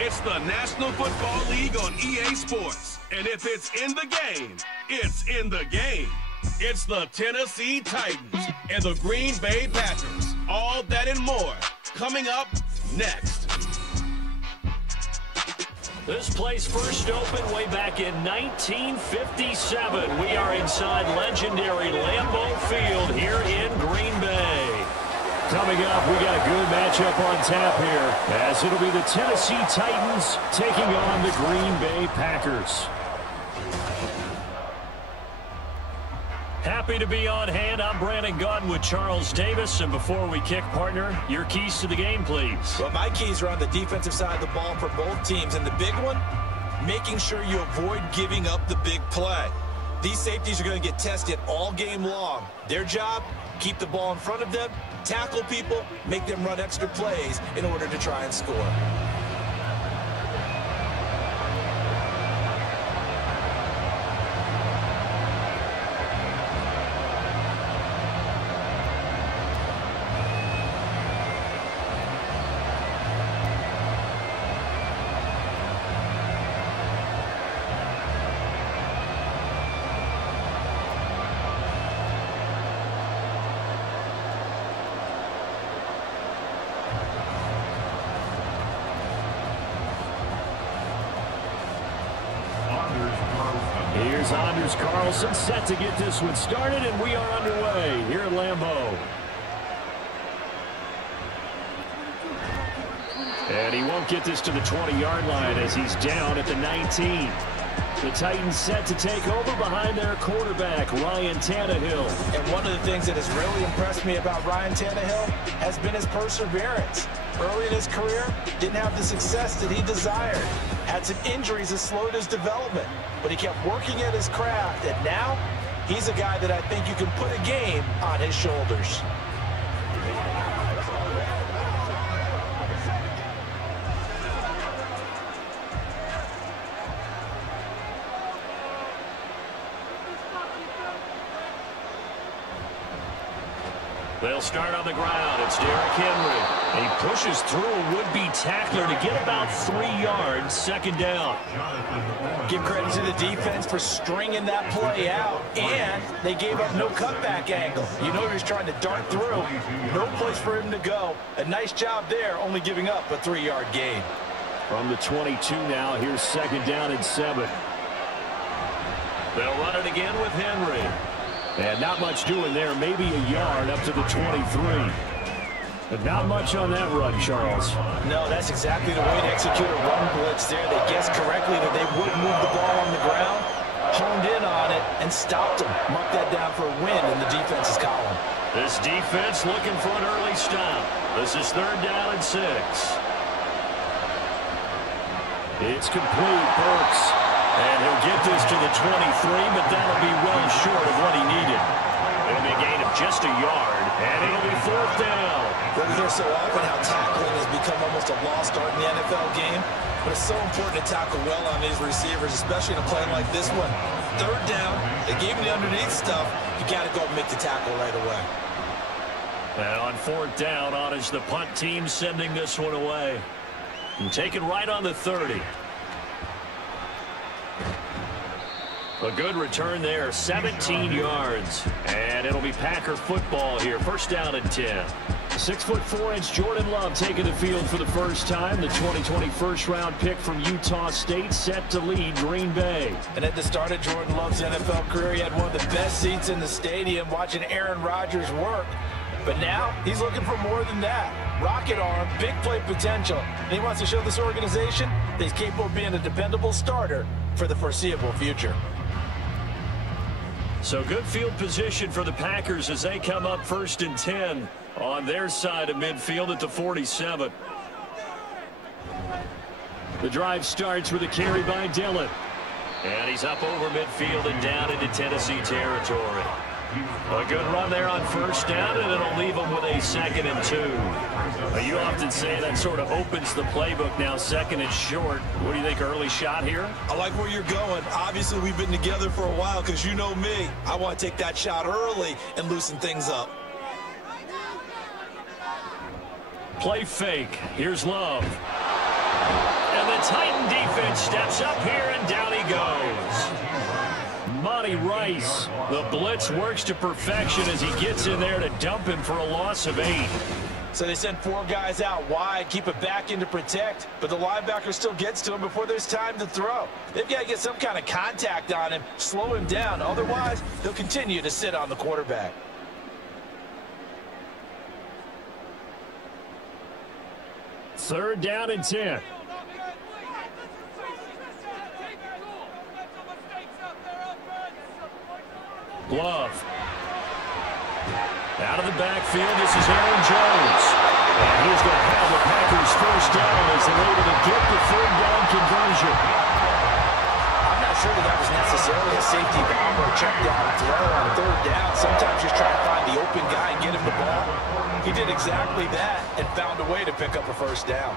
It's the National Football League on EA Sports. And if it's in the game, it's in the game. It's the Tennessee Titans and the Green Bay Packers. All that and more coming up next. This place first opened way back in 1957. We are inside legendary Lambeau Field here in Green Bay. Coming up, we got a good matchup on tap here, as it'll be the Tennessee Titans taking on the Green Bay Packers. Happy to be on hand. I'm Brandon Gaudin with Charles Davis. And before we kick, partner, your keys to the game, please. Well, my keys are on the defensive side of the ball for both teams. And the big one, making sure you avoid giving up the big play. These safeties are going to get tested all game long. Their job, keep the ball in front of them, tackle people, make them run extra plays in order to try and score. Here's Anders Carlson set to get this one started, and we are underway here at Lambeau. And he won't get this to the 20-yard line as he's down at the 19. The Titans set to take over behind their quarterback, Ryan Tannehill. And one of the things that has really impressed me about Ryan Tannehill has been his perseverance. Early in his career, didn't have the success that he desired. Had some injuries that slowed his development, but he kept working at his craft, and now he's a guy that I think you can put a game on his shoulders. They'll start on the ground. It's Derrick Henry. And he pushes through a would-be tackler to get about 3 yards, second down. Give credit to the defense for stringing that play out, and they gave up no cutback angle. You know he was trying to dart through. No place for him to go. A nice job there, only giving up a 3-yard gain. From the 22 now, here's second down and 7. They'll run it again with Henry. And not much doing there, maybe a yard up to the 23. But not much on that run, Charles. No, that's exactly the way to execute a run blitz there. They guessed correctly that they would move the ball on the ground, honed in on it, and stopped them. Mark that down for a win in the defense's column. This defense looking for an early stop. This is third down and 6. It's complete, Burks. And he'll get this to the 23, but that'll be well short of what he needed. It'll be a gain of just a yard, and it'll be fourth down. We hear so often how tackling has become almost a lost art in the NFL game, but it's so important to tackle well on these receivers, especially in a play like this one. Third down, they gave him the underneath stuff. You got to go and make the tackle right away. And on fourth down, on is the punt team sending this one away. And taken right on the 30. A good return there, 17 yards. And it'll be Packer football here, first down and 10. 6'4" Jordan Love taking the field for the first time. The 2020 first-round pick from Utah State set to lead Green Bay. And at the start of Jordan Love's NFL career, he had one of the best seats in the stadium watching Aaron Rodgers work. But now he's looking for more than that. Rocket arm, big play potential. And he wants to show this organization that he's capable of being a dependable starter for the foreseeable future. So good field position for the Packers as they come up first and 10 on their side of midfield at the 47. The drive starts with a carry by Dillon. And he's up over midfield and down into Tennessee territory. A good run there on first down, and it'll leave them with a 2nd and 2. You often say that sort of opens the playbook now, 2nd and short. What do you think, early shot here? I like where you're going. Obviously, we've been together for a while because you know me. I want to take that shot early and loosen things up. Play fake. Here's Love. And the Titan defense steps up here, and down he goes. Monty Rice, the blitz works to perfection as he gets in there to dump him for a loss of 8. So they send 4 guys out wide, keep it back in to protect, but the linebacker still gets to him before there's time to throw. They've got to get some kind of contact on him, slow him down. Otherwise, they'll continue to sit on the quarterback. Third down and 10. Glove. Out of the backfield, this is Aaron Jones. And he's going to have the Packers first down as they're able to get the third down conversion. I'm not sure that was necessarily a safety valve or a check down throw on third down. Sometimes just try to find the open guy and get him the ball. He did exactly that and found a way to pick up a first down.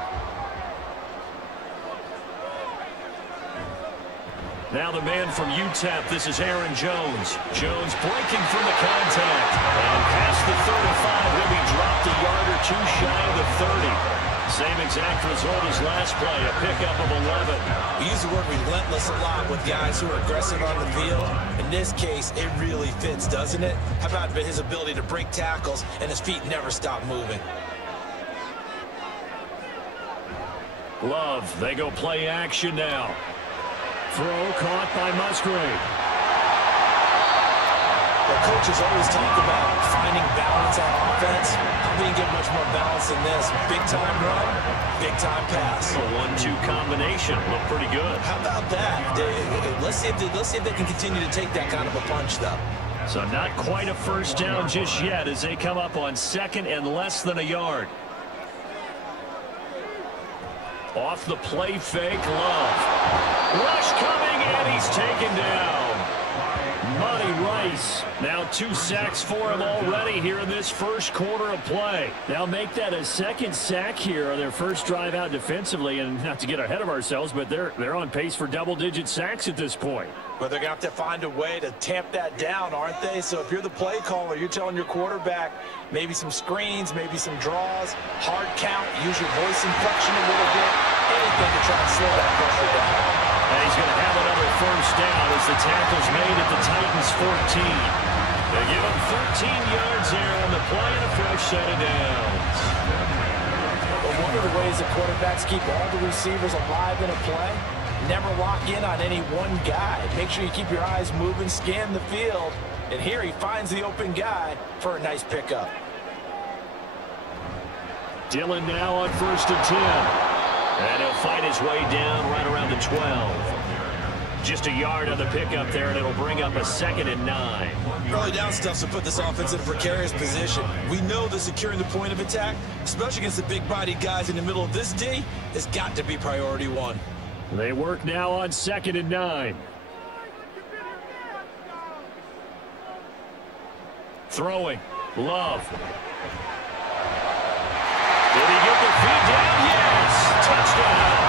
Now the man from UTEP, this is Aaron Jones. Jones breaking from the contact. And past the 35, he'll be dropped a yard or 2 shy of the 30. Same exact result as last play, a pickup of 11. We use the word relentless a lot with guys who are aggressive on the field. In this case, it really fits, doesn't it? How about his ability to break tackles and his feet never stop moving? Love, they go play action now. Throw caught by Musgrave. The coaches always talk about finding balance on offense. How can you get much more balance than this? Big time run, big time pass. A 1-2 combination. Look pretty good. How about that? Let's see if they can continue to take that kind of a punch, though. So not quite a first down just yet as they come up on second and less than a yard. Off the play fake, Love. Rush coming, and he's taken down. Monty Rice. Now 2 sacks for him already here in this first quarter of play. Now make that a second sack here on their first drive out defensively. And not to get ahead of ourselves, but they're on pace for double-digit sacks at this point. But they're going to have to find a way to tamp that down, aren't they? So if you're the play caller, you're telling your quarterback maybe some screens, maybe some draws, hard count, use your voice inflection a little bit, anything to try and slow that pressure down. And he's going to have another first down as the tackle's made at the Titans' 14. They give him 13 yards here on the play and a fresh set of downs. Well, one of the ways that quarterbacks keep all the receivers alive in a play, never lock in on any one guy. Make sure you keep your eyes moving, scan the field, and here he finds the open guy for a nice pickup. Dillon now on 1st and 10. And he'll fight his way down right around the 12. Just a yard on the pickup there, and it'll bring up a 2nd and 9. Early down stuff's to put this offense in a precarious position. We know that securing the point of attack, especially against the big-bodied guys in the middle of this D, has got to be priority 1. They work now on 2nd and 9. Throwing. Love. Did he get the feed down? Yes! Touchdown!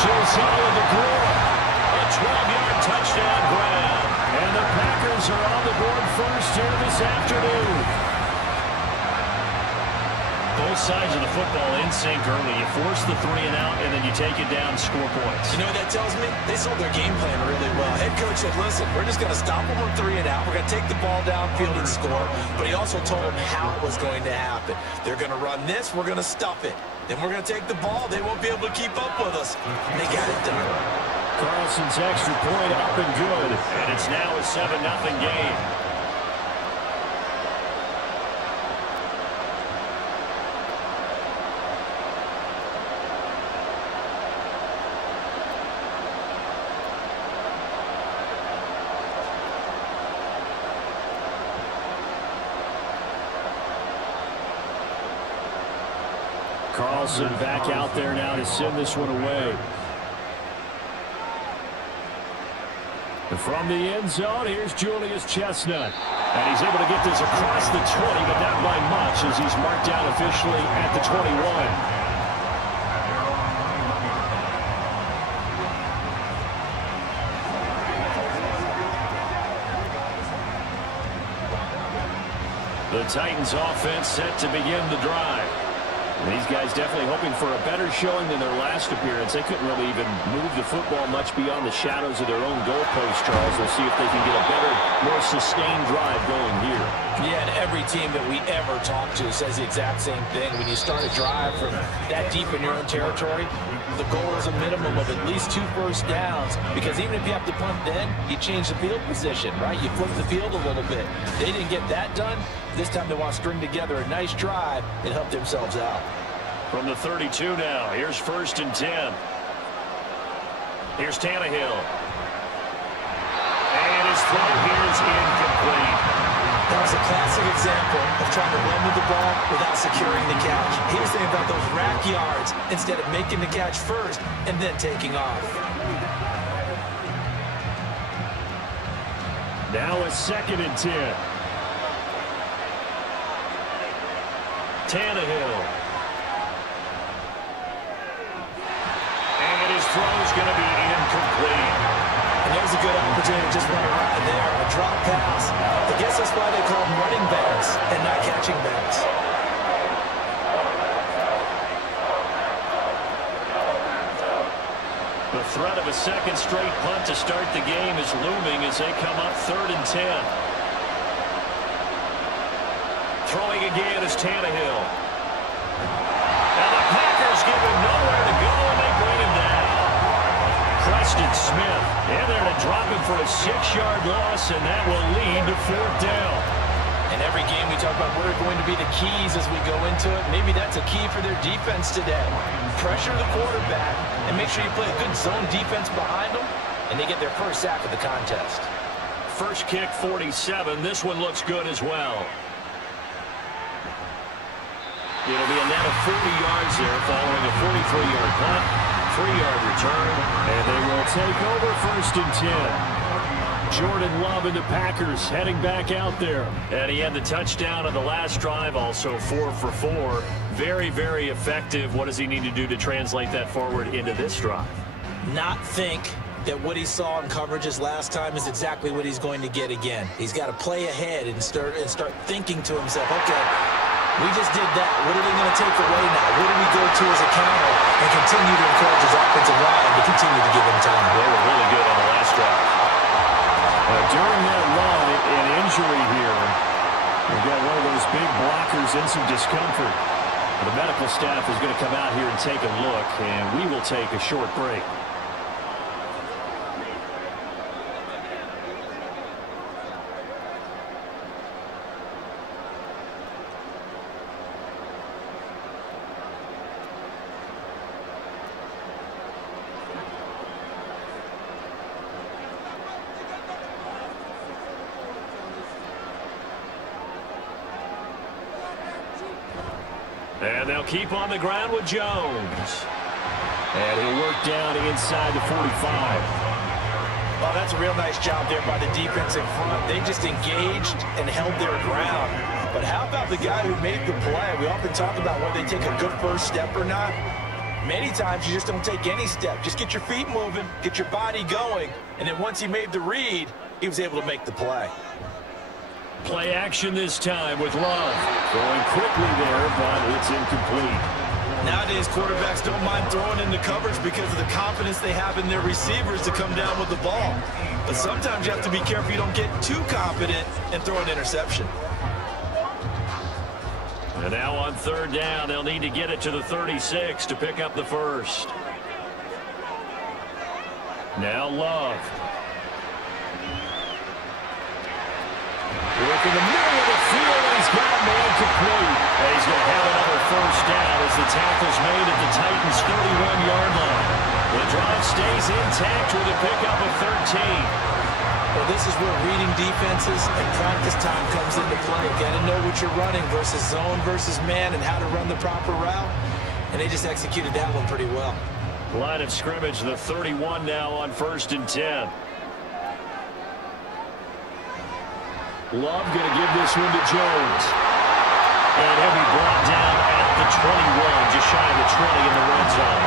Josiah McGraw. A 12-yard touchdown grab. And the Packers are on the board first here this afternoon. Both sides of the football in sync early. You force the 3 and out, and then you take it down, score points. You know what that tells me? They sold their game plan really well. Head coach said, listen, we're just going to stop them on 3 and out. We're going to take the ball downfield and score. But he also told them how it was going to happen. They're going to run this. We're going to stuff it. Then we're going to take the ball. They won't be able to keep up with us. And they got it done. Carlson's extra point up and good. And it's now a 7-0 game. Carlson back out there now to send this one away. And from the end zone, here's Julius Chestnut. And he's able to get this across the 20, but not by much as he's marked down officially at the 21. The Titans offense set to begin the drive. These guys definitely hoping for a better showing than their last appearance. They couldn't really even move the football much beyond the shadows of their own goalpost, Charles. We'll see if they can get a better, more sustained drive going here. Yeah, and every team that we ever talk to says the exact same thing. When you start a drive from that deep in your own territory, the goal is a minimum of at least 2 first downs, because even if you have to punt then, you change the field position, right? You flip the field a little bit. They didn't get that done. This time they want to string together a nice drive and help themselves out. From the 32 now, here's 1st and 10. Here's Tannehill. And his throw here is incomplete. That was a classic example of trying to run with the ball without securing the catch. He was thinking about those rack yards instead of making the catch first and then taking off. Now a 2nd and 10. Tannehill. And his throw's going to be incomplete. And there's a good opportunity to just run around there. A drop pass. I guess that's why they call them running backs and not catching backs. The threat of a 2nd straight punt to start the game is looming as they come up 3rd and 10. Throwing again is Tannehill. And the Packers give him nowhere to go, and they bring him down. Preston Smith in there to drop him for a 6-yard loss, and that will lead to 4th down. In every game we talk about what are going to be the keys as we go into it. Maybe that's a key for their defense today. Pressure the quarterback and make sure you play a good zone defense behind them, and they get their first sack of the contest. First kick, 47. This one looks good as well. It'll be a net of 40 yards there following a 43-yard punt, 3-yard return, and they will take over 1st and 10. Jordan Love and the Packers heading back out there. And he had the touchdown on the last drive, also 4 for 4. Very, very effective. What does he need to do to translate that forward into this drive? Not think that what he saw in coverages last time is exactly what he's going to get again. He's got to play ahead and start thinking to himself, okay, we just did that. What are they going to take away now? What do we go to as a counter? And continue to encourage his offensive line to continue to give him time. They were really good on the last drive. During that run, an injury here. We've got one of those big blockers in some discomfort. The medical staff is going to come out here and take a look, and we will take a short break. And they'll keep on the ground with Jones. And he'll work down inside the 45. Well, that's a real nice job there by the defense in front. They just engaged and held their ground. But how about the guy who made the play? We often talk about whether they take a good first step or not. Many times you just don't take any step. Just get your feet moving, get your body going, and then once he made the read, he was able to make the play. Play action this time with Love. Throwing quickly there, but it's incomplete. Nowadays, quarterbacks don't mind throwing into coverage because of the confidence they have in their receivers to come down with the ball. But sometimes you have to be careful you don't get too confident and throw an interception. And now on 3rd down, they'll need to get it to the 36 to pick up the first. Now Love. Working the middle of the field, and he's got man complete. And he's going to have another first down as the tackle's made at the Titans' 31-yard line. The drive stays intact with a pickup of 13. Well, this is where reading defenses and practice time comes into play. Got to know what you're running versus zone versus man and how to run the proper route. And they just executed that one pretty well. Line of scrimmage, the 31 now on 1st and 10. Love going to give this one to Jones. And he'll be brought down at the 21, just shy of the 20 in the red zone.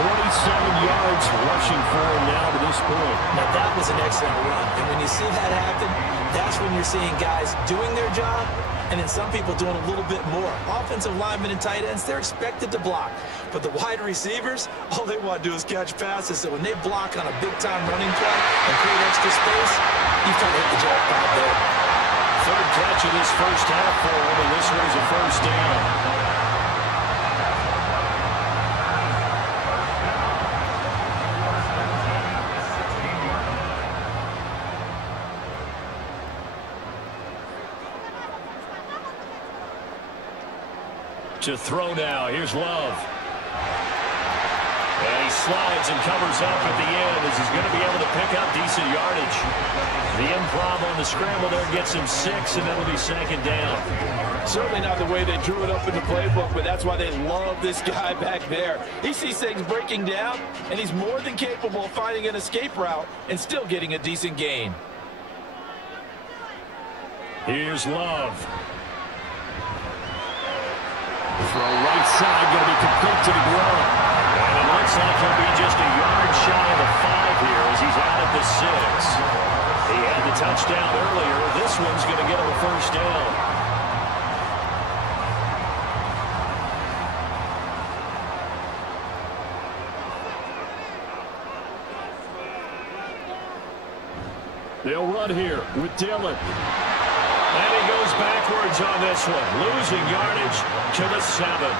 47 yards rushing for him now to this point. Now that was an excellent run. And when you see that happen, that's when you're seeing guys doing their job and then some people doing a little bit more. Offensive linemen and tight ends, they're expected to block. But the wide receivers, all they want to do is catch passes. So when they block on a big-time running play and create extra space, you kind of hit the jackpot there. Third catch of this first half for him, and this one's a first down. To throw now. Here's Love. And he slides and covers up at the end as he's going to be able to pick up decent yardage. The improv on the scramble there gets him 6, and that'll be second down. Certainly not the way they drew it up in the playbook, but that's why they love this guy back there. He sees things breaking down, and he's more than capable of finding an escape route and still getting a decent gain. Here's Love. Throw right side, going to be complete to the ground. And it looks like he'll be just a yard shy of the 5 here as he's out at the 6. He had the touchdown earlier. This one's going to get him a first down. They'll run here with Dillon. And he goes backwards on this one, losing yardage to the 7.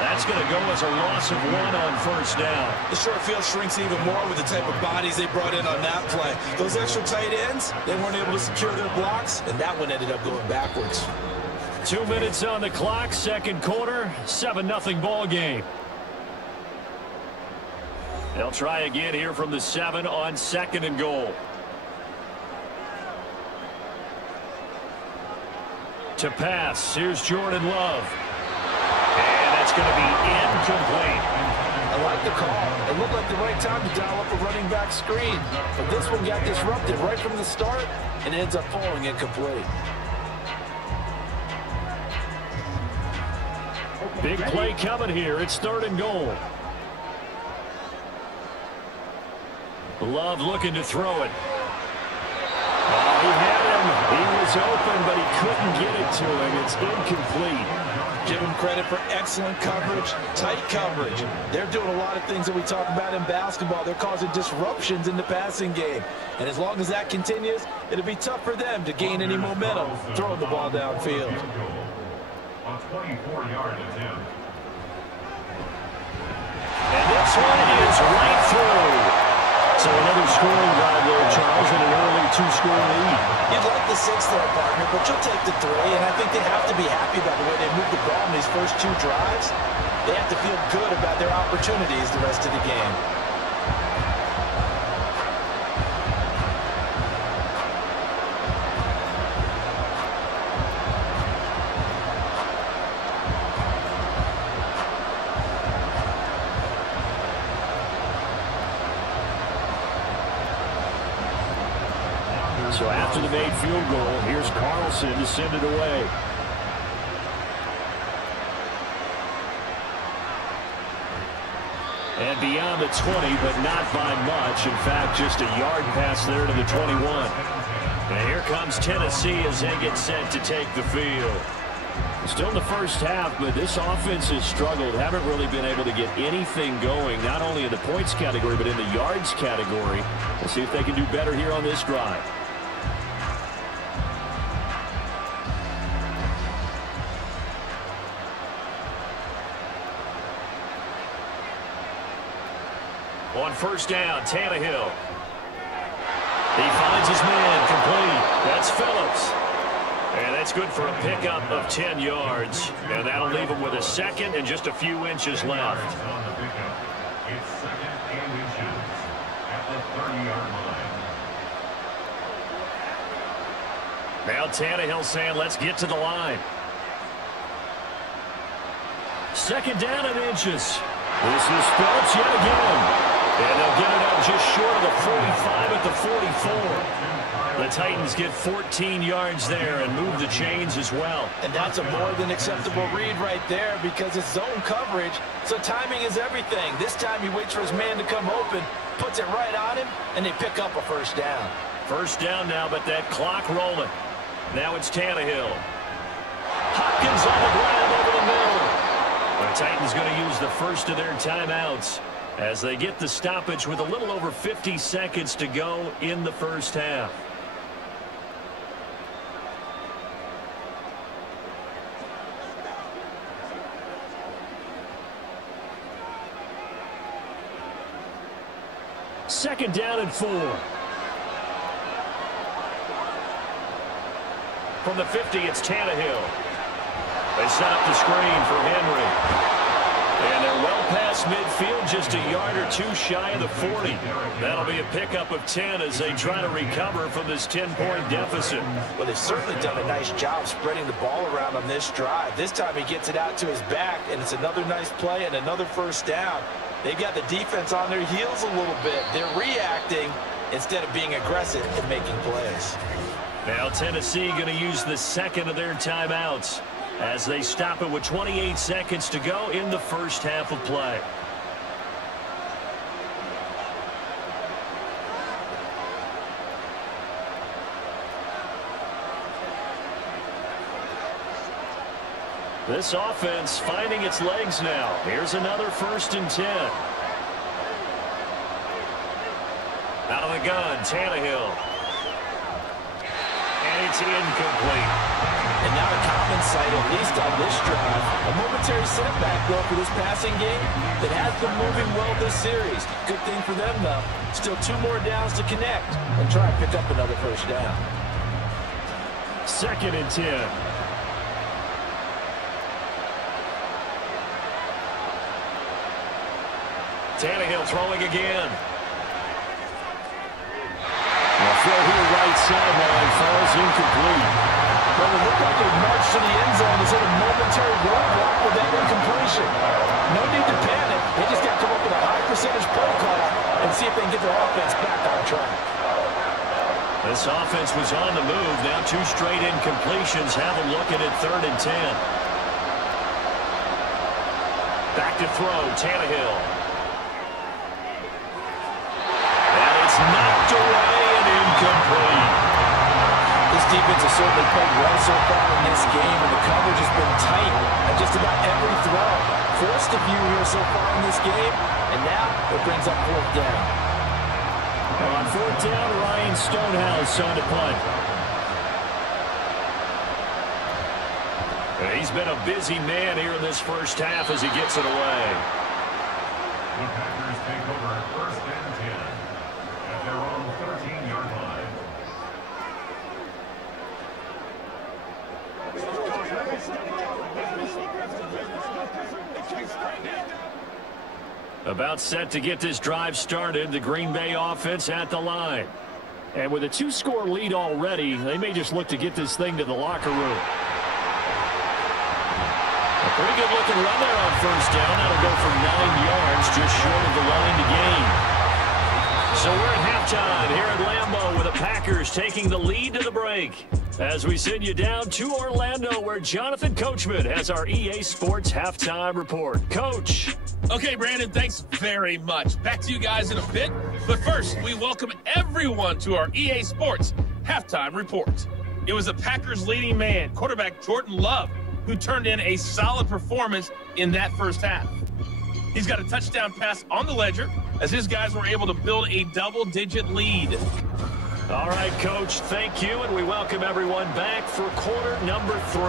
That's going to go as a loss of 1 on first down. The short field shrinks even more with the type of bodies they brought in on that play. Those extra tight ends, they weren't able to secure their blocks, and that one ended up going backwards. 2 minutes on the clock, second quarter, 7-0 ball game. They'll try again here from the 7 on second and goal. To pass, here's Jordan Love. And that's going to be incomplete. I like the call. It looked like the right time to dial up a running back screen. But this one got disrupted right from the start and ends up falling incomplete. Big play coming here. It's third and goal. Love looking to throw it. Oh, he had him. He was open, but he couldn't get it to him. It's incomplete. Give him credit for excellent coverage, tight coverage. They're doing a lot of things that we talk about in basketball. They're causing disruptions in the passing game. And as long as that continues, it'll be tough for them to gain any momentum throwing the ball downfield. On 24-yard attempt. And this one is right through. So another scoring drive there, Charles, and an early 2-score lead. You'd like the 6 there, partner, but you'll take the 3, and I think they have to be happy about the way they moved the ball in these first 2 drives. They have to feel good about their opportunities the rest of the game. So after the made field goal, here's Carlson to send it away. And beyond the 20, but not by much. In fact, just a yard pass there to the 21. And here comes Tennessee as they get set to take the field. Still in the first half, but this offense has struggled. Haven't really been able to get anything going, not only in the points category, but in the yards category. We'll see if they can do better here on this drive. On first down, Tannehill. He finds his man complete. That's Phillips. And that's good for a pickup of 10 yards. And that'll leave him with a second and just a few inches left. It's second and inches at the 30-yard line. Now Tannehill saying, let's get to the line. Second down and inches. This is Phillips yet again. And they'll get it up just short of the 45 at the 44. The Titans get 14 yards there and move the chains as well. And that's a more than acceptable read right there because it's zone coverage, so timing is everything. This time he waits for his man to come open, puts it right on him, and they pick up a first down. First down now, but that clock rolling. Now it's Tannehill. Hopkins on the grab over the middle. The Titans going to use the first of their timeouts as they get the stoppage with a little over 50 seconds to go in the first half. Second down and 4. From the 50, it's Tannehill. They set up the screen for Henry. And they're well past midfield, just a yard or two shy of the 40. That'll be a pickup of 10 as they try to recover from this 10-point deficit. Well, they've certainly done a nice job spreading the ball around on this drive. This time he gets it out to his back, and it's another nice play and another first down. They got the defense on their heels a little bit. They're reacting instead of being aggressive and making plays. Now Tennessee going to use the second of their timeouts as they stop it with 28 seconds to go in the first half of play. This offense finding its legs now. Here's another 1st and 10. Out of the gun, Tannehill. And it's incomplete. And now a common sight, at least on this drive, a momentary setback, though, for this passing game that has been moving well this series. Good thing for them, though. Still 2 more downs to connect and try and pick up another first down. 2nd and 10. Tannehill throwing again. The throw here right sideline falls incomplete. Well, it looked like they marched to the end zone. Is it a momentary roadblock with that incompletion? No need to panic. They just got to come up with a high percentage play call and see if they can get their offense back on track. This offense was on the move. Now 2 straight incompletions. Have a look at it, 3rd and 10. Back to throw, Tannehill. And it's knocked away and incomplete. This defense has certainly played well so far in this game, and the coverage has been tight at just about every throw. Forced a few here so far in this game, and now it brings up 4th down. On 4th down, Ryan Stonehouse on to punt. He's been a busy man here in this first half as he gets it away. The Packers take over 1st and 10 at their own 13-yard line. About set to get this drive started, the Green Bay offense at the line. And with a 2-score lead already, they may just look to get this thing to the locker room. A pretty good looking run there on 1st down. That'll go for 9 yards, just short of the line to gain. So we're at halftime here at Lambeau with the Packers taking the lead to the break. As we send you down to Orlando, where Jonathan Coachman has our EA Sports halftime report. Coach. Okay, Brandon, thanks very much. Back to you guys in a bit. But first, we welcome everyone to our EA Sports halftime report. It was the Packers' leading man, quarterback Jordan Love, who turned in a solid performance in that first half. He's got a touchdown pass on the ledger as his guys were able to build a double-digit lead. All right, Coach, thank you, and we welcome everyone back for quarter number 3.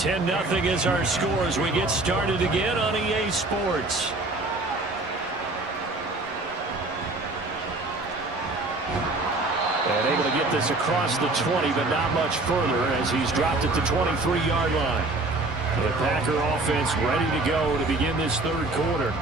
$10-0 is our score as we get started again on EA Sports. And able to get this across the 20, but not much further as he's dropped at the 23-yard line. The Packer offense ready to go to begin this third quarter.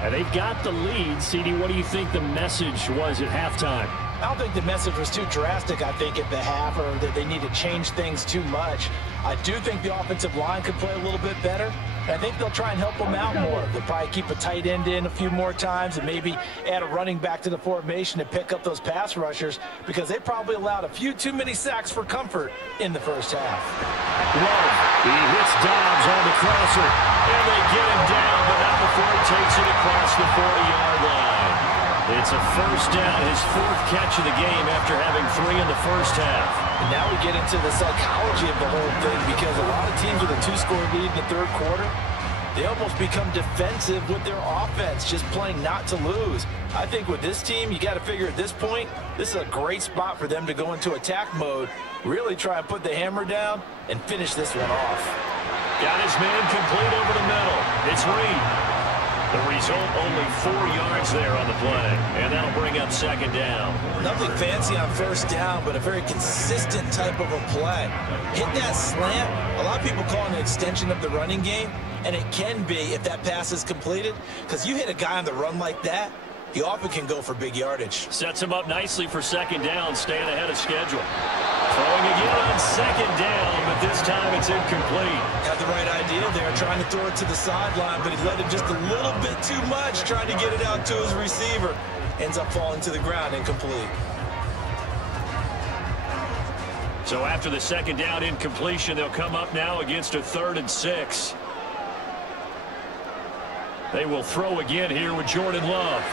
And they've got the lead. CD, what do you think the message was at halftime? I don't think the message was too drastic, I think, at the half, or that they need to change things too much. I do think the offensive line could play a little bit better. I think they'll try and help them out more. They'll probably keep a tight end in a few more times and maybe add a running back to the formation to pick up those pass rushers, because they probably allowed a few too many sacks for comfort in the first half. Love, he hits Dobbs on the crosser, and they get him down, but not before he takes it across the 40-yard line. It's a first down, his fourth catch of the game after having 3 in the first half. And now we get into the psychology of the whole thing, because a lot of teams with a 2-score lead in the third quarter, they almost become defensive with their offense, just playing not to lose. I think with this team, you got to figure at this point, this is a great spot for them to go into attack mode, really try and put the hammer down and finish this one off. Got his man complete over the middle. It's Reed. The result, only 4 yards there on the play, and that'll bring up second down. Nothing fancy on first down, but a very consistent type of a play. Hit that slant. A lot of people call it an extension of the running game, and it can be if that pass is completed, because you hit a guy on the run like that, he often can go for big yardage. Sets him up nicely for second down, staying ahead of schedule. Throwing again on second down, but this time it's incomplete. Had the right idea there, trying to throw it to the sideline, but he let him just a little bit too much, trying to get it out to his receiver. Ends up falling to the ground, incomplete. So after the second down incompletion, they'll come up now against a 3rd and 6. They will throw again here with Jordan Love.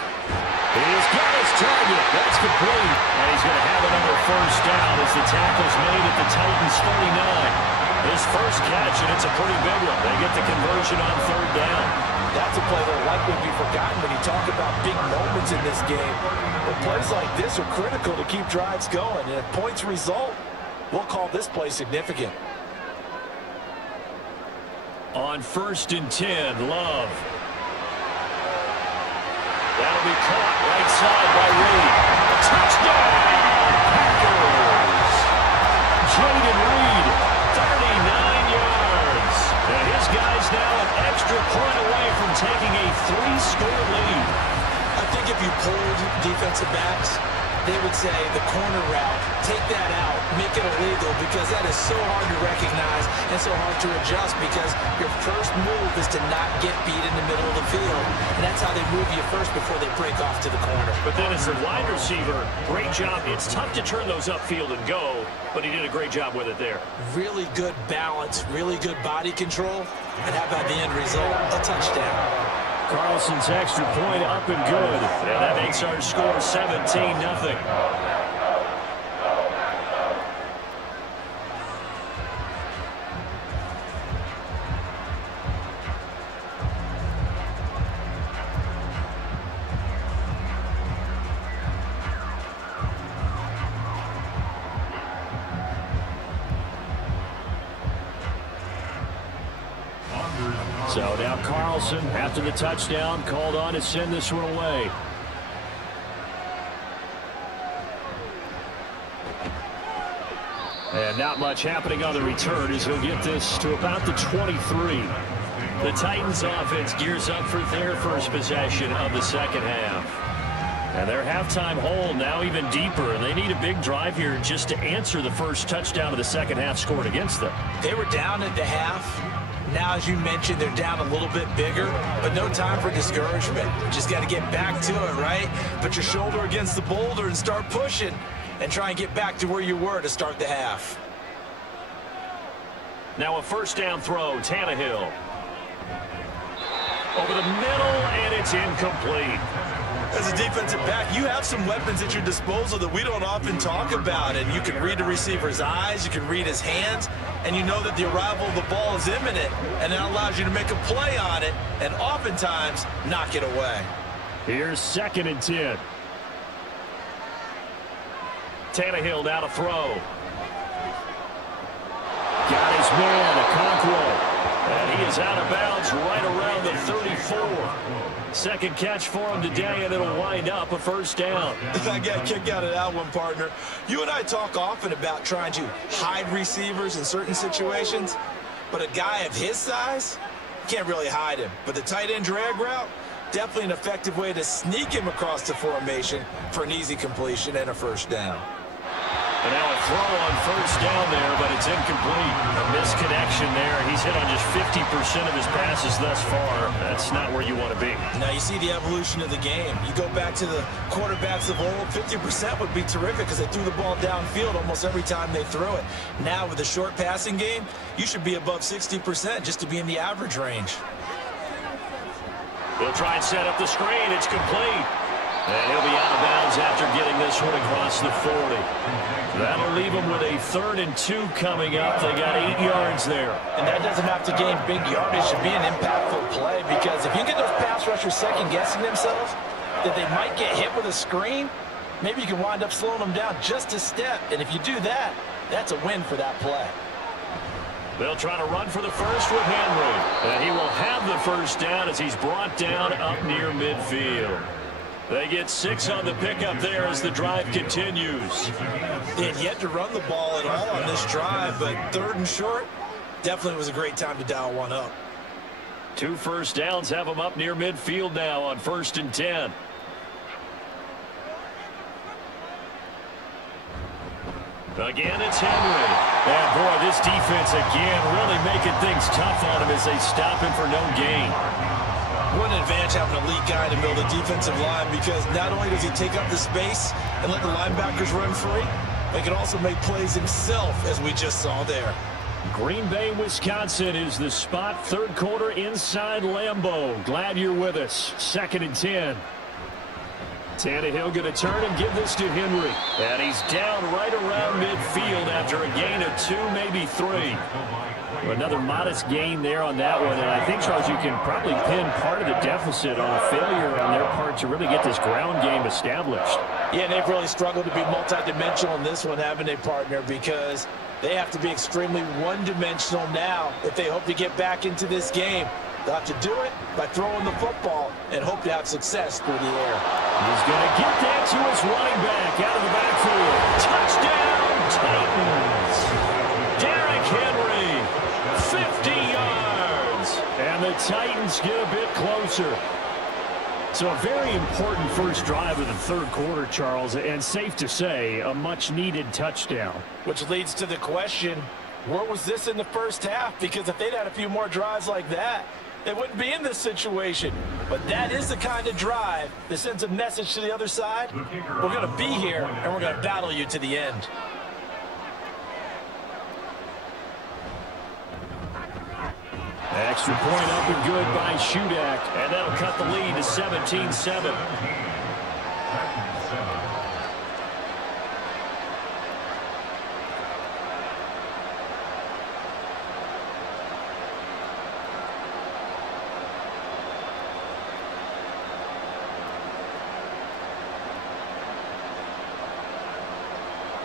He's got his target. That's complete. And he's going to have another first down as the tackle's made at the Titans' 39. His first catch, and it's a pretty big one. They get the conversion on 3rd down. That's a play that'll likely be forgotten when you talk about big moments in this game. But plays like this are critical to keep drives going. And if points result, we'll call this play significant. On 1st and 10, Love. That'll be caught right side by Reed. Touchdown, Packers! Jaden Reed, 39 yards. And his guy's now an extra point away from taking a 3-score lead. I think if you pulled defensive backs, they would say the corner route, take that out, make it illegal, because that is so hard to recognize and so hard to adjust, because your first move is to not get beat in the middle of the field. And that's how they move you first before they break off to the corner. But then as a wide receiver, great job. It's tough to turn those upfield and go, but he did a great job with it there. Really good balance, really good body control. And how about the end result? A touchdown. Carlson's extra point up and good. And that makes our score 17-0. So now Carlson, after the touchdown, called on to send this one away. And not much happening on the return as he'll get this to about the 23. The Titans offense gears up for their first possession of the second half. And their halftime hole now even deeper, and they need a big drive here just to answer the first touchdown of the second half scored against them. They were down at the half. Now, as you mentioned, they're down a little bit bigger, but no time for discouragement. Just got to get back to it, right? Put your shoulder against the boulder and start pushing and try and get back to where you were to start the half. Now a first down throw, Tannehill. Over the middle, and it's incomplete. As a defensive back, you have some weapons at your disposal that we don't often talk about. And you can read the receiver's eyes, you can read his hands, and you know that the arrival of the ball is imminent. And that allows you to make a play on it and oftentimes knock it away. Here's 2nd and 10. Tannehill now to throw. Got his man, Okonkwo. And he is out of bounds right around the 34. Second catch for him today, and it'll wind up a first down. I got a kick out of that one, partner. You and I talk often about trying to hide receivers in certain situations. but a guy of his size, can't really hide him. But the tight end drag route, definitely an effective way to sneak him across the formation for an easy completion and a first down. And now a throw on first down there, but it's incomplete. A misconnection there. He's hit on just 50% of his passes thus far. That's not where you want to be. Now you see the evolution of the game. You go back to the quarterbacks of old, 50% would be terrific because they threw the ball downfield almost every time they threw it. Now with a short passing game, you should be above 60% just to be in the average range. He'll try and set up the screen. It's complete. And he'll be out of bounds after getting this one across the 40. That'll leave them with a 3rd and 2 coming up. They got 8 yards there. And that doesn't have to gain big yardage to be an impactful play, because if you get those pass rushers second-guessing themselves that they might get hit with a screen, maybe you can wind up slowing them down just a step. And if you do that, that's a win for that play. They'll try to run for the first with Henry. And he will have the first down as he's brought down up near midfield. They get 6 on the pickup there as the drive continues. They had yet to run the ball at all on this drive, but 3rd and short, definitely was a great time to dial one up. 2 first downs have them up near midfield now on 1st and 10. Again, it's Henry. And boy, this defense again really making things tough on him as they stop him for no gain. What an advantage having an elite guy to build a defensive line, because not only does he take up the space and let the linebackers run free, but he can also make plays himself, as we just saw there. Green Bay, Wisconsin is the spot. 3rd quarter inside Lambeau. Glad you're with us. 2nd and 10. Tannehill going to turn and give this to Henry. And he's down right around midfield after a gain of 2, maybe 3. Another modest gain there on that one. And I think, Charles, you can probably pin part of the deficit on a failure on their part to really get this ground game established. Yeah, they've really struggled to be multidimensional in this one, haven't they, partner? Because they have to be extremely one-dimensional now if they hope to get back into this game. They'll have to do it by throwing the football and hope to have success through the air. He's going to get that to his running back out of the backfield. Touchdown, Titans. Derrick Henry, 50 yards. And the Titans get a bit closer. So a very important first drive of the 3rd quarter, Charles, and safe to say, a much-needed touchdown. Which leads to the question, where was this in the first half? Because if they'd had a few more drives like that, they wouldn't be in this situation. But that is the kind of drive that sends a message to the other side. We're going to be here, and we're going to battle you to the end. Extra point up and good by Shudak, and that'll cut the lead to 17-7.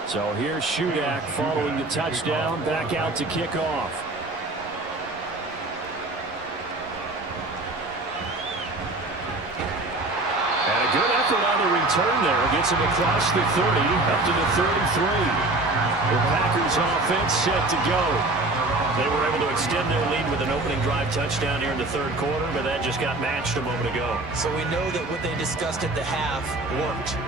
So here's Shudak following the touchdown, back out to kick off. And a good effort on the return there. Gets him across the 30, up to the 33. The Packers offense set to go. They were able to extend their lead with an opening drive touchdown here in the 3rd quarter, but that just got matched a moment ago. So we know that what they discussed at the half worked.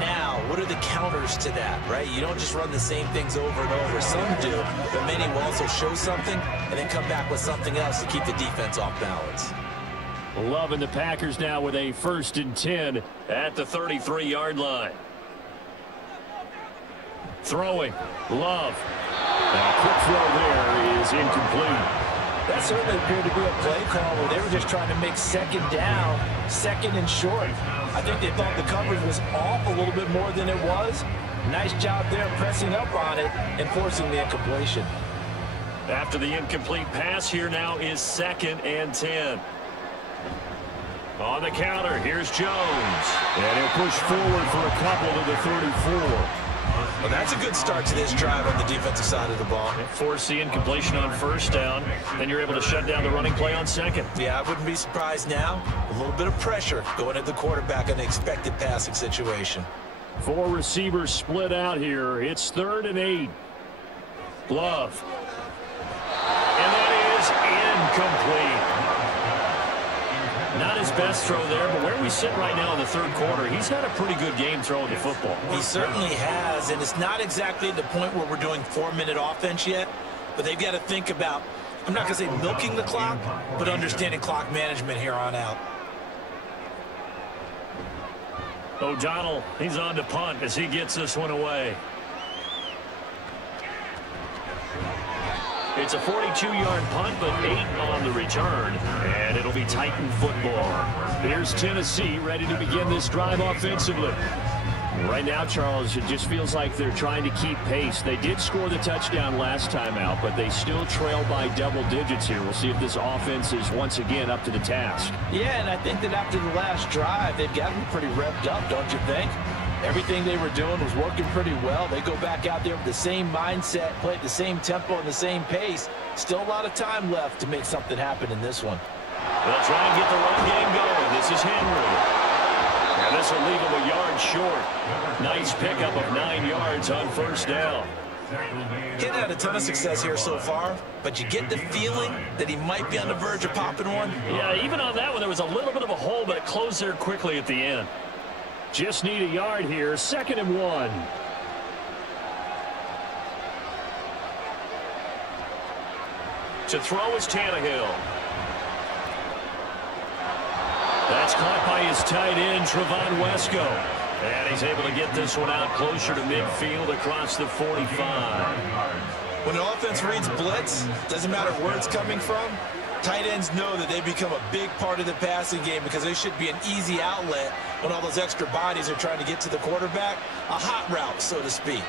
Now, what are the counters to that, right? You don't just run the same things over and over. Some do, but many will also show something and then come back with something else to keep the defense off balance. Loving the Packers now with a 1st and 10 at the 33-yard line. Throwing, Love. And a quick throw there is incomplete. That certainly appeared to be a play call where they were just trying to make 2nd down, 2nd and short. I think they thought the coverage was off a little bit more than it was. Nice job there pressing up on it and forcing the incompletion. After the incomplete pass, here now is 2nd and 10. On the counter, here's Jones. And he'll push forward for a couple to the 34. Well, that's a good start to this drive on the defensive side of the ball. Force the incompletion on 1st down. Then you're able to shut down the running play on 2nd. Yeah, I wouldn't be surprised now. A little bit of pressure going at the quarterback in an expected passing situation. 4 receivers split out here. It's 3rd and 8. Love. And that incomplete. Not his best throw there, but where we sit right now in the third quarter, he's had a pretty good game throwing the football. He certainly has, and it's not exactly at the point where we're doing 4-minute offense yet, but they've got to think about, I'm not going to say milking the clock, but understanding clock management here on out. O'Donnell, he's on to punt as he gets this one away. It's a 42-yard punt, but 8 on the return, and it'll be Titan football. Here's Tennessee ready to begin this drive offensively. Right now, Charles, it just feels like they're trying to keep pace. They did score the touchdown last time out, but they still trail by double digits here. We'll see if this offense is once again up to the task. Yeah, and I think that after the last drive, they've got to be pretty revved up, don't you think? Everything they were doing was working pretty well. They go back out there with the same mindset, play at the same tempo and the same pace. Still a lot of time left to make something happen in this one. They'll try and get the run game going. This is Henry. And this will leave him a yard short. Nice pickup of 9 yards on first down. He hadn't had a ton of success here so far, but you get the feeling that he might be on the verge of popping one. Yeah, even on that one, there was a little bit of a hole, but it closed there quickly at the end. Just need a yard here, 2nd and 1. To throw is Tannehill. That's caught by his tight end, Trevon Wesco. And he's able to get this one out closer to midfield across the 45. When the offense reads blitz, doesn't matter where it's coming from, tight ends know that they become a big part of the passing game because they should be an easy outlet when all those extra bodies are trying to get to the quarterback. A hot route, so to speak.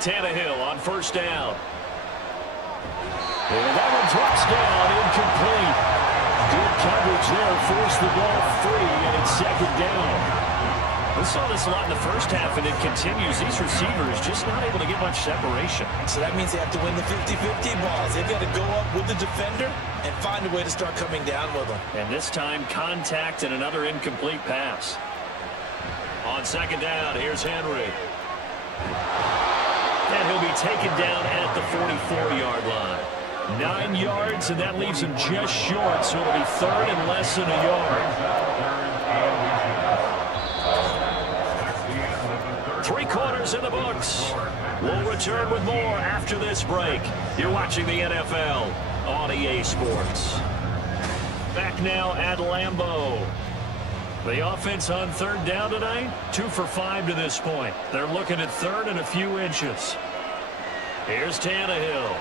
Tannehill on first down. And that one drops down, incomplete. Good coverage there, forced the ball free, and it's 2nd down. We saw this a lot in the first half, and it continues. These receivers just not able to get much separation. So that means they have to win the 50-50 balls. They've got to go up with the defender and find a way to start coming down with them. And this time, contact and another incomplete pass. On 2nd down, here's Henry. And he'll be taken down at the 44-yard line. 9 yards, and that leaves him just short, so it'll be 3rd and less than a yard. 3 quarters in the books. We'll return with more after this break. You're watching the NFL on EA Sports. Back now at Lambeau. The offense on 3rd down tonight, 2 for 5 to this point. They're looking at 3rd and a few inches. Here's Tannehill.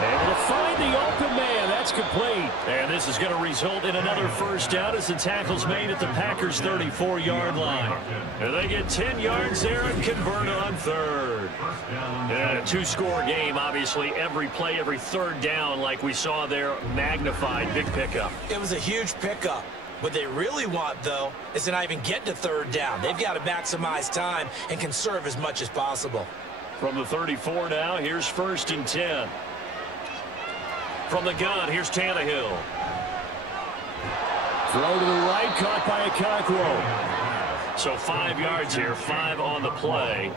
Able to find the open man. That's complete. And this is going to result in another first down as the tackle's made at the Packers' 34-yard line. And they get 10 yards there and convert on 3rd. And a 2-score game, obviously. Every play, every 3rd down, like we saw there, magnified. Big pickup. It was a huge pickup. What they really want, though, is to not even get to 3rd down. They've got to maximize time and conserve as much as possible. From the 34 now, here's 1st and 10. From the gun, here's Tannehill. Throw to the right, caught by a Cockrell. So 5 yards here, 5 on the play.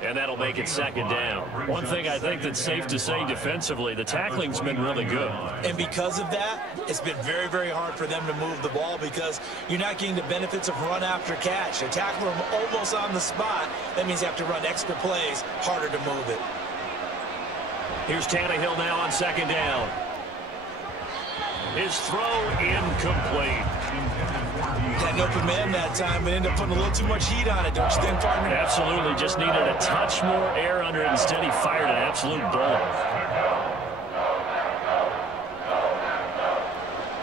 And that'll make it 2nd down. One thing I think that's safe to say defensively, the tackling's been really good. And because of that, it's been very, very hard for them to move the ball because you're not getting the benefits of run after catch. They tackle them almost on the spot. That means you have to run extra plays, harder to move it. Here's Tannehill now on 2nd down. His throw incomplete. Had an open man that time and ended up putting a little too much heat on it, don't you think, partner? Absolutely. Just needed a touch more air under it. Instead, he fired an absolute bullet.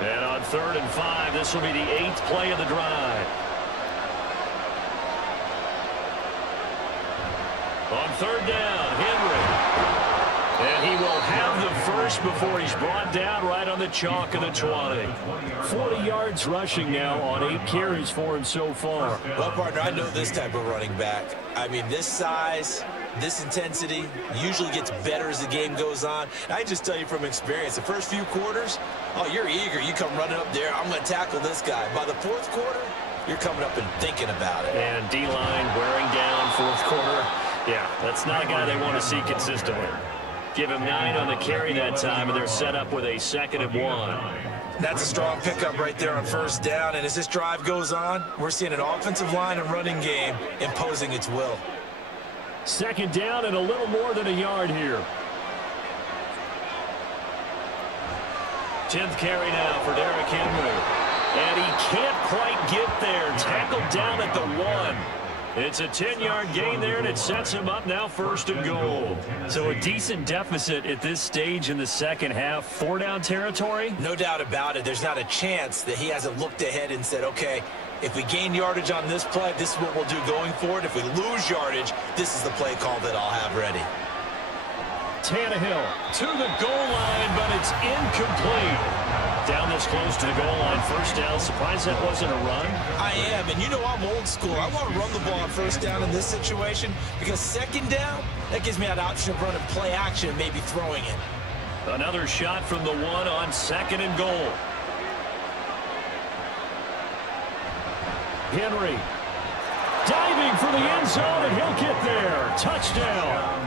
And on 3rd and 5, this will be the 8th play of the drive. On 3rd down, Henry. And he will have the first before he's brought down right on the chalk of the 20. 40 yards rushing now on 8 carries for him so far. Well, partner, I know this type of running back. I mean, this size, this intensity usually gets better as the game goes on. I just tell you from experience, the first few quarters, oh, you're eager. You come running up there, I'm going to tackle this guy. By the 4th quarter, you're coming up and thinking about it. And D-line wearing down 4th quarter. Yeah, that's not a guy they want to see consistently. Give him 9 on the carry that time, and they're set up with a 2nd and 1. That's a strong pickup right there on first down, and as this drive goes on, we're seeing an offensive line and running game imposing its will. 2nd down and a little more than a yard here. 10th carry now for Derrick Henry. And he can't quite get there. Tackled down at the 1. It's a 10-yard gain there, and it sets him up now 1st and goal. So a decent deficit at this stage in the second half. 4-down territory? No doubt about it. There's not a chance that he hasn't looked ahead and said, okay, if we gain yardage on this play, this is what we'll do going forward. If we lose yardage, this is the play call that I'll have ready. Tannehill to the goal line, but it's incomplete. Down this close to the goal line, 1st down. Surprised that wasn't a run? I am, and you know I'm old school. I want to run the ball on 1st down in this situation because 2nd down, that gives me that option of running play action and maybe throwing it. Another shot from the 1 on 2nd and goal. Henry diving for the end zone, and he'll get there. Touchdown.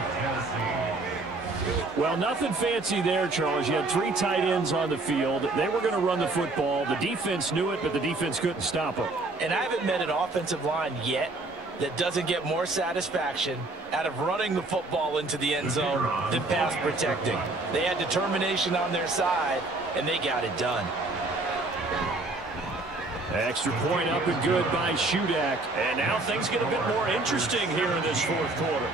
Well, nothing fancy there, Charles. You had 3 tight ends on the field. They were going to run the football. The defense knew it, but the defense couldn't stop them. And I haven't met an offensive line yet that doesn't get more satisfaction out of running the football into the end zone than pass protecting. They had determination on their side, and they got it done. Extra point up and good by Shudak. And now things get a bit more interesting here in this 4th quarter.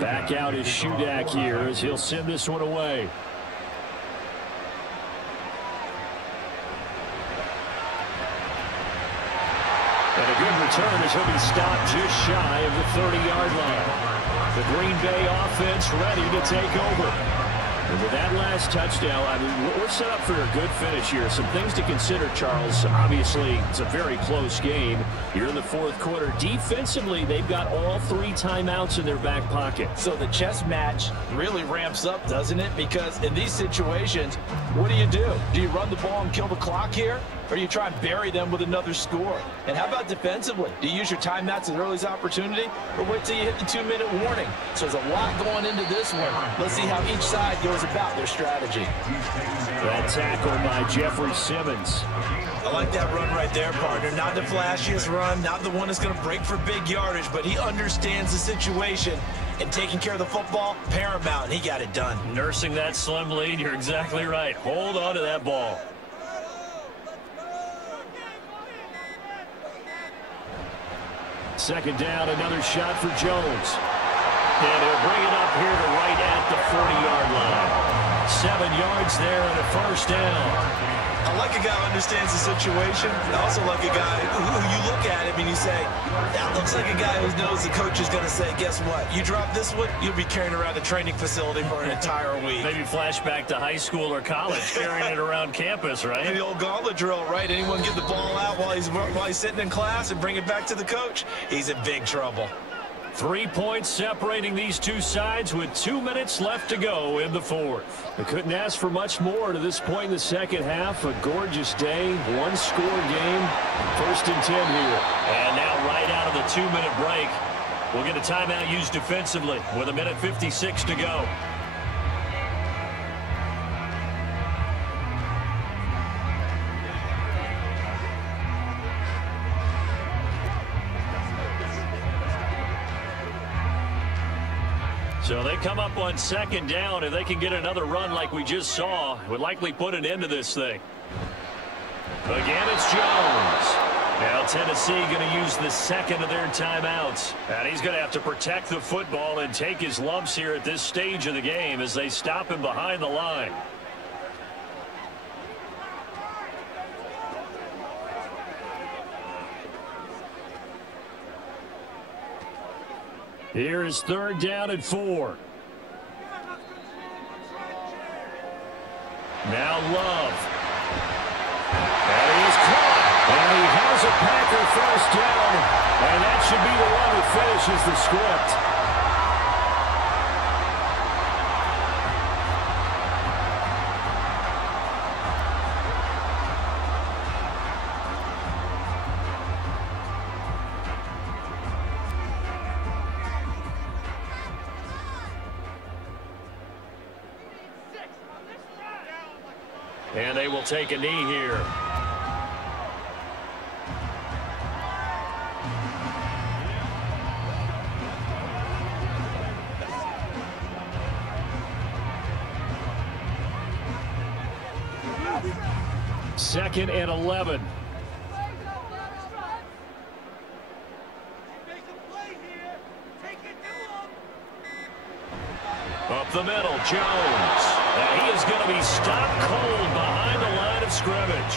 Back out is Shudak here as he'll send this one away. And a good return as he'll be stopped just shy of the 30-yard line. The Green Bay offense ready to take over. And with that last touchdown, I mean, we're set up for a good finish here. Some things to consider, Charles. Obviously, it's a very close game. You're in the 4th quarter. Defensively, they've got all 3 timeouts in their back pocket. So the chess match really ramps up, doesn't it? Because in these situations, what do? Do you run the ball and kill the clock here? Or you try and bury them with another score? And how about defensively? Do you use your timeouts at earliest opportunity? Or wait till you hit the 2-minute warning? So there's a lot going into this one. Let's see how each side goes about their strategy. That tackle by Jeffrey Simmons. I like that run right there, partner. Not the flashiest run, not the one that's going to break for big yardage, but he understands the situation, and taking care of the football, paramount, and he got it done. Nursing that slim lead, you're exactly right. Hold on to that ball. Second down, another shot for Jones. And he'll bring it up here to right at the 40-yard line. 7 yards there and a 1st down. I like a guy who understands the situation. I also like a guy who you look at him and you say, that looks like a guy who knows the coach is going to say, guess what? You drop this one, you'll be carrying around the training facility for an entire week. Maybe flashback to high school or college, carrying it around campus, right? And the old gauntlet drill, right? Anyone give the ball out while he's sitting in class and bring it back to the coach? He's in big trouble. 3 points separating these two sides with 2 minutes left to go in the 4th. They couldn't ask for much more to this point in the second half. A gorgeous day, 1-score game, 1st and 10 here. And now right out of the 2-minute break, we'll get a timeout used defensively with 1:56 to go. So they come up on 2nd down. If they can get another run like we just saw, would likely put an end to this thing. Again, it's Jones. Now Tennessee going to use the 2nd of their timeouts. And he's going to have to protect the football and take his lumps here at this stage of the game as they stop him behind the line. Here is 3rd down and 4. Now Love. And he is caught. And he has a Packer first down. And that should be the one that finishes the script. And they will take a knee here. Second and 11. Up the middle, Jones. And he is going to be stopped cold behind the line of scrimmage.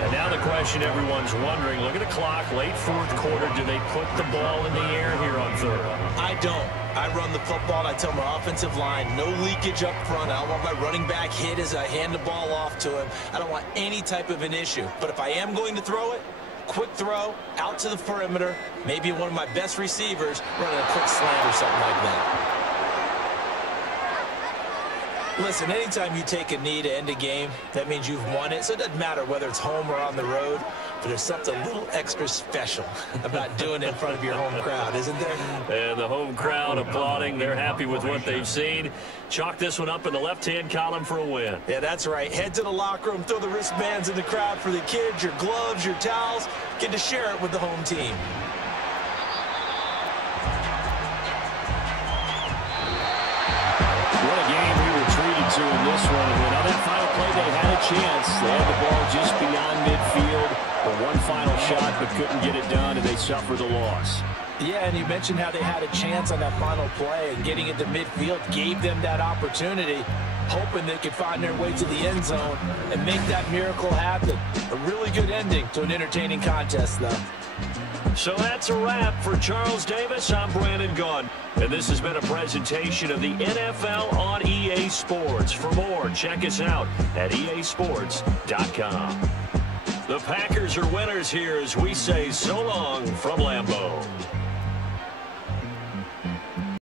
And now the question everyone's wondering, look at the clock, late fourth quarter, do they put the ball in the air here on third? I don't. I run the football, and I tell my offensive line, no leakage up front. I don't want my running back hit as I hand the ball off to him. I don't want any type of an issue. But if I am going to throw it, quick throw, out to the perimeter, maybe one of my best receivers running a quick slant or something like that. Listen, anytime you take a knee to end a game, that means you've won it. So it doesn't matter whether it's home or on the road, but there's something a little extra special about doing it in front of your home crowd, isn't there? And the home crowd applauding. They're happy with what they've seen. Chalk this one up in the left-hand column for a win. Yeah, that's right. Head to the locker room, throw the wristbands in the crowd for the kids, your gloves, your towels. Get to share it with the home team. What a game we were treated to in this one. And on that final play, they had a chance. They had the ball just beyond midfield for one final shot, but couldn't get it done, and they suffered the loss. Yeah, and you mentioned how they had a chance on that final play, and getting it to midfield gave them that opportunity, hoping they could find their way to the end zone and make that miracle happen. A really good ending to an entertaining contest, though. So that's a wrap for Charles Davis. I'm Brandon Gunn, and this has been a presentation of the NFL on EA Sports. For more, check us out at easports.com. The Packers are winners here as we say so long from Lambeau.